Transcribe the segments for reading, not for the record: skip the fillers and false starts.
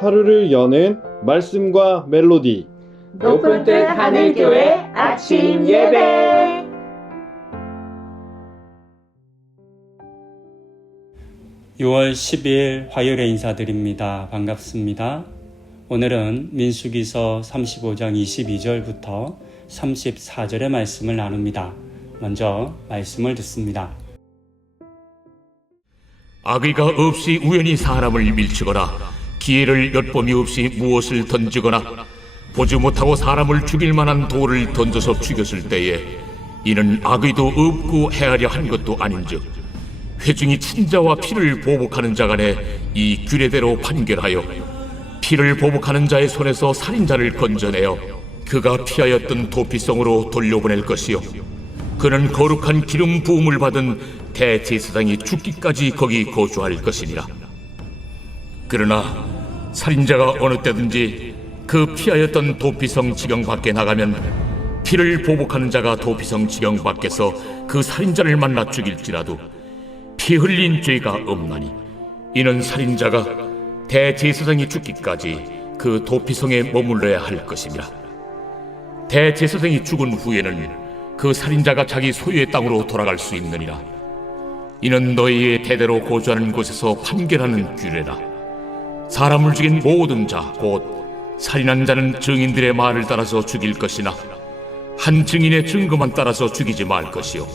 하루를 여는 말씀과 멜로디. 높은 뜻 하늘교회 아침 예배. (6월 10일) 화요일에 인사드립니다. 반갑습니다. 오늘은 민수기서 35장 22절부터 34절의 말씀을 나눕니다. 먼저 말씀을 듣습니다. 악의가 없이 우연히 사람을 밀치거나 기회를 엿봄이 없이 무엇을 던지거나 보지 못하고 사람을 죽일 만한 돌을 던져서 죽였을 때에 이는 악의도 없고 헤아려 한 것도 아닌즉 회중이 친자와 피를 보복하는 자 간에 이 규례대로 판결하여 피를 보복하는 자의 손에서 살인자를 건져내어 그가 피하였던 도피성으로 돌려보낼 것이요 그는 거룩한 기름 부음을 받은 대제사장이 죽기까지 거기 거주할 것이니라. 그러나 살인자가 어느 때든지 그 피하였던 도피성 지경 밖에 나가면 피를 보복하는 자가 도피성 지경 밖에서 그 살인자를 만나 죽일지라도 피 흘린 죄가 없나니 이는 살인자가 대제사장이 죽기까지 그 도피성에 머물러야 할 것이니라. 대제사장이 죽은 후에는 그 살인자가 자기 소유의 땅으로 돌아갈 수 있느니라. 이는 너희의 대대로 거주하는 곳에서 판결하는 규례라. 사람을 죽인 모든 자 곧 살인한 자는 증인들의 말을 따라서 죽일 것이나 한 증인의 증거만 따라서 죽이지 말 것이요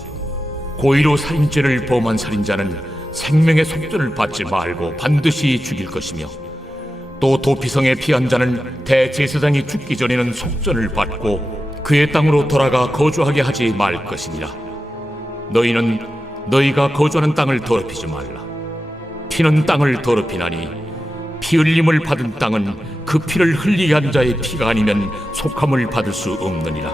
고의로 살인죄를 범한 살인자는 생명의 속전을 받지 말고 반드시 죽일 것이며 또 도피성에 피한 자는 대제사장이 죽기 전에는 속전을 받고 그의 땅으로 돌아가 거주하게 하지 말 것이니라. 너희는 너희가 거주하는 땅을 더럽히지 말라. 피는 땅을 더럽히나니 피 흘림을 받은 땅은 그 피를 흘리게 한 자의 피가 아니면 속함을 받을 수 없느니라.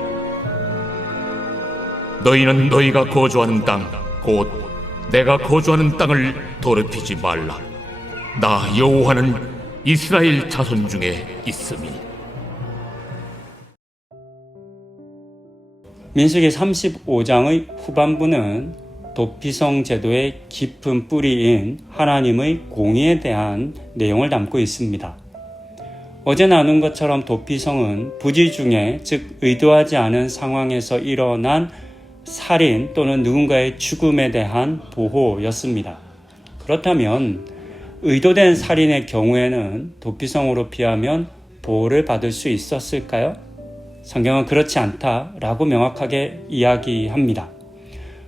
너희는 너희가 거주하는 땅 곧 내가 거주하는 땅을 더럽히지 말라. 나 여호와는 이스라엘 자손 중에 있음이니. 민수기 35장의 후반부는 도피성 제도의 깊은 뿌리인 하나님의 공의에 대한 내용을 담고 있습니다. 어제 나눈 것처럼 도피성은 부지 중에 즉 의도하지 않은 상황에서 일어난 살인 또는 누군가의 죽음에 대한 보호였습니다. 그렇다면 의도된 살인의 경우에는 도피성으로 피하면 보호를 받을 수 있었을까요? 성경은 그렇지 않다라고 명확하게 이야기합니다.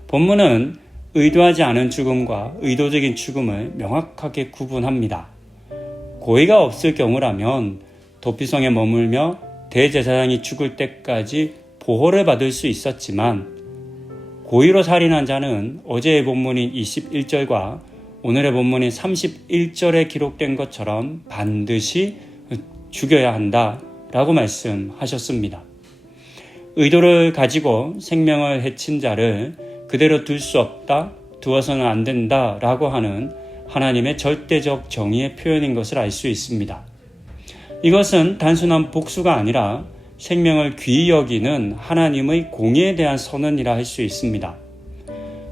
본문은 의도하지 않은 죽음과 의도적인 죽음을 명확하게 구분합니다. 고의가 없을 경우라면 도피성에 머물며 대제사장이 죽을 때까지 보호를 받을 수 있었지만 고의로 살인한 자는 어제의 본문인 21절과 오늘의 본문인 31절에 기록된 것처럼 반드시 죽여야 한다라고 말씀하셨습니다. 의도를 가지고 생명을 해친 자를 그대로 둘 수 없다, 두어서는 안 된다라고 하는 하나님의 절대적 정의의 표현인 것을 알 수 있습니다. 이것은 단순한 복수가 아니라 생명을 귀히 여기는 하나님의 공의에 대한 선언이라 할 수 있습니다.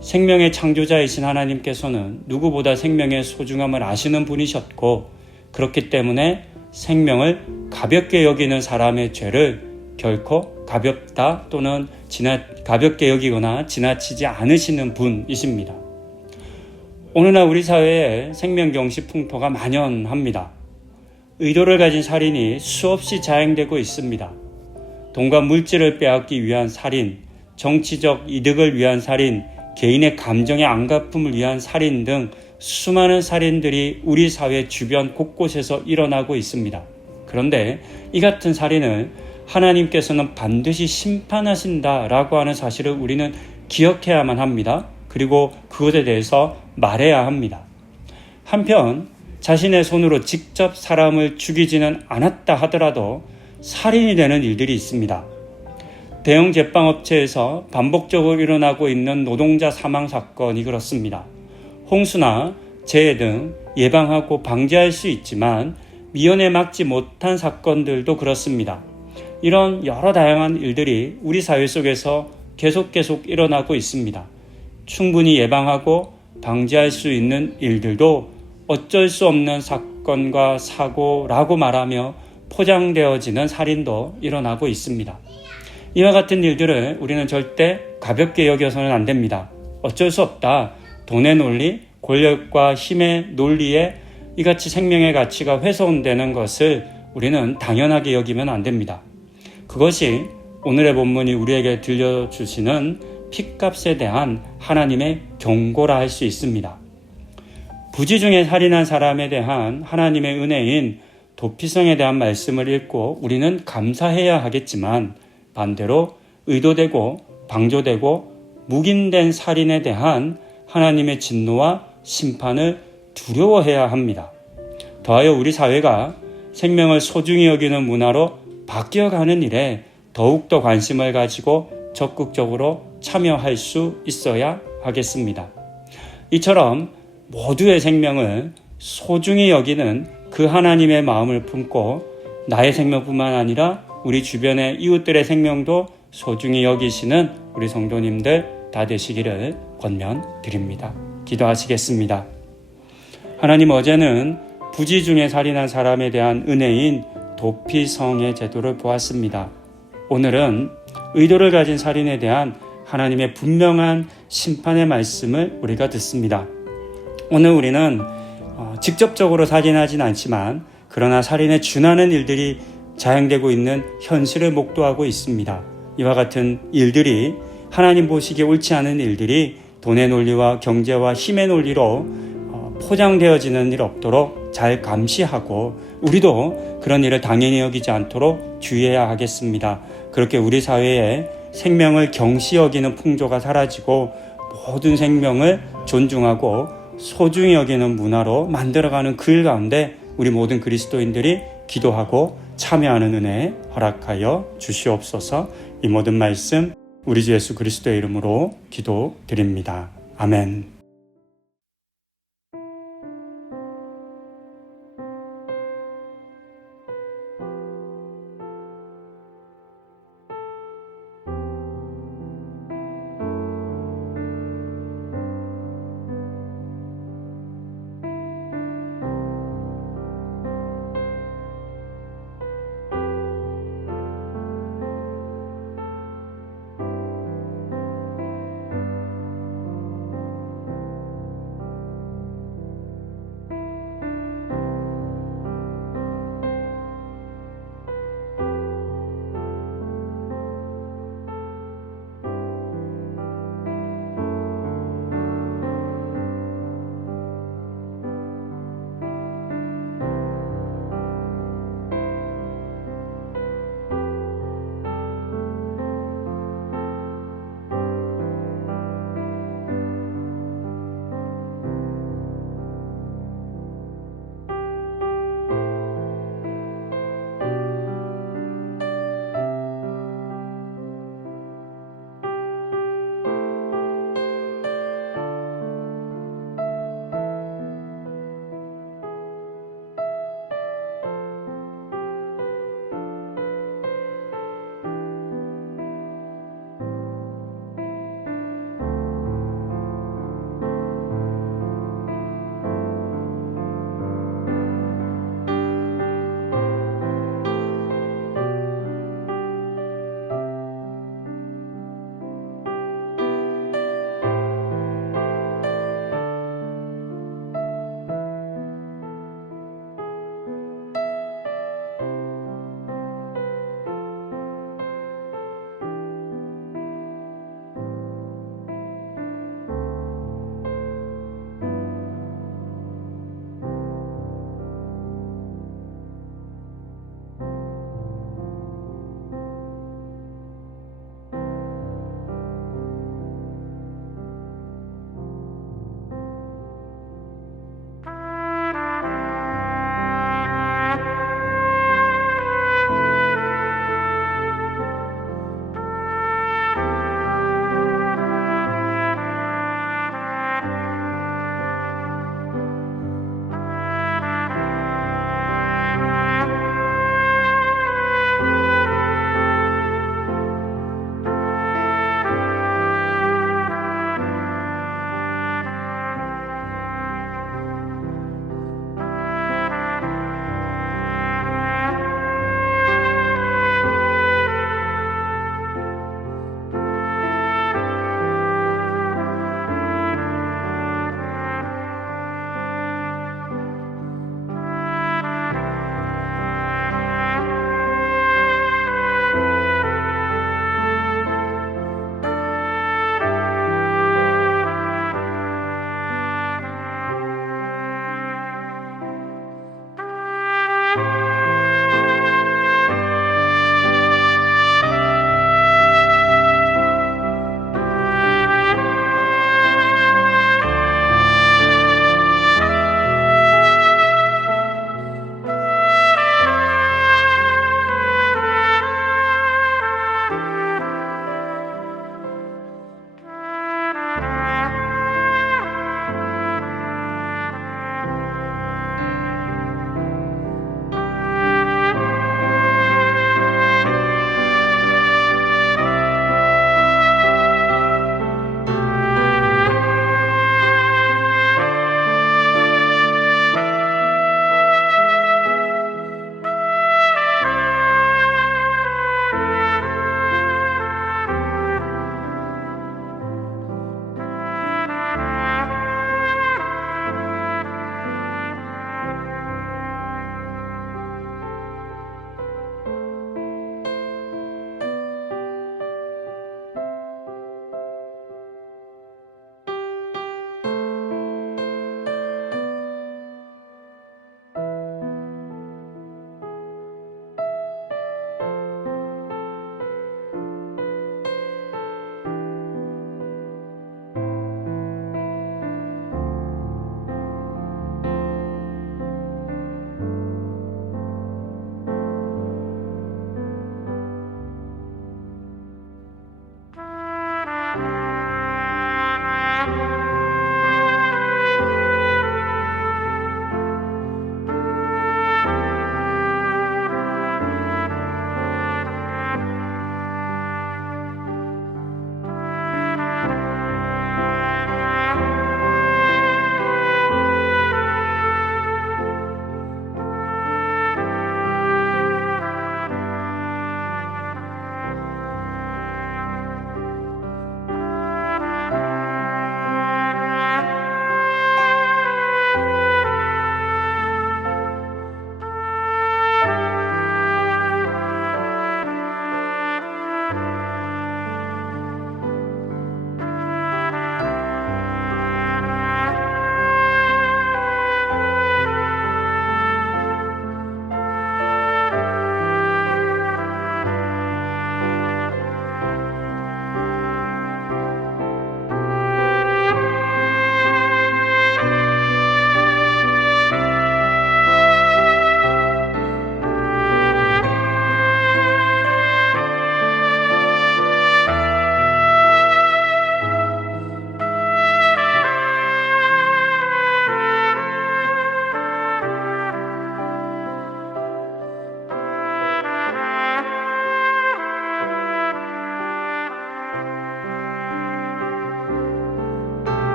생명의 창조자이신 하나님께서는 누구보다 생명의 소중함을 아시는 분이셨고 그렇기 때문에 생명을 가볍게 여기는 사람의 죄를 결코 가볍다 또는 가볍게 여기거나 지나치지 않으시는 분이십니다. 오늘날 우리 사회에 생명경시 풍토가 만연합니다. 의도를 가진 살인이 수없이 자행되고 있습니다. 돈과 물질을 빼앗기 위한 살인, 정치적 이득을 위한 살인, 개인의 감정의 안갚음을 위한 살인 등 수많은 살인들이 우리 사회 주변 곳곳에서 일어나고 있습니다. 그런데 이 같은 살인을 하나님께서는 반드시 심판하신다라고 하는 사실을 우리는 기억해야만 합니다. 그리고 그것에 대해서 말해야 합니다. 한편 자신의 손으로 직접 사람을 죽이지는 않았다 하더라도 살인이 되는 일들이 있습니다. 대형 제빵업체에서 반복적으로 일어나고 있는 노동자 사망 사건이 그렇습니다. 홍수나 재해 등 예방하고 방지할 수 있지만 미연에 막지 못한 사건들도 그렇습니다. 이런 여러 다양한 일들이 우리 사회 속에서 계속 일어나고 있습니다. 충분히 예방하고 방지할 수 있는 일들도 어쩔 수 없는 사건 사건과 사고라고 말하며 포장되어지는 살인도 일어나고 있습니다. 이와 같은 일들을 우리는 절대 가볍게 여겨서는 안 됩니다. 어쩔 수 없다. 돈의 논리, 권력과 힘의 논리에 이같이 생명의 가치가 훼손되는 것을 우리는 당연하게 여기면 안 됩니다. 그것이 오늘의 본문이 우리에게 들려주시는 핏값에 대한 하나님의 경고라 할 수 있습니다. 부지 중에 살인한 사람에 대한 하나님의 은혜인 도피성에 대한 말씀을 읽고 우리는 감사해야 하겠지만 반대로 의도되고 방조되고 묵인된 살인에 대한 하나님의 진노와 심판을 두려워해야 합니다. 더하여 우리 사회가 생명을 소중히 여기는 문화로 바뀌어가는 일에 더욱더 관심을 가지고 적극적으로 참여할 수 있어야 하겠습니다. 이처럼 모두의 생명을 소중히 여기는 그 하나님의 마음을 품고 나의 생명뿐만 아니라 우리 주변의 이웃들의 생명도 소중히 여기시는 우리 성도님들 다 되시기를 권면드립니다. 기도하시겠습니다. 하나님, 어제는 부지 중에 살인한 사람에 대한 은혜인 도피성의 제도를 보았습니다. 오늘은 의도를 가진 살인에 대한 하나님의 분명한 심판의 말씀을 우리가 듣습니다. 오늘 우리는 직접적으로 살인하진 않지만 그러나 살인에 준하는 일들이 자행되고 있는 현실을 목도하고 있습니다. 이와 같은 일들이 하나님 보시기에 옳지 않은 일들이 돈의 논리와 경제와 힘의 논리로 포장되어지는 일 없도록 잘 감시하고 우리도 그런 일을 당연히 여기지 않도록 주의해야 하겠습니다. 그렇게 우리 사회에 생명을 경시 여기는 풍조가 사라지고 모든 생명을 존중하고 소중히 여기는 문화로 만들어가는 그 일 가운데 우리 모든 그리스도인들이 기도하고 참여하는 은혜 허락하여 주시옵소서. 이 모든 말씀 우리 주 예수 그리스도의 이름으로 기도드립니다. 아멘.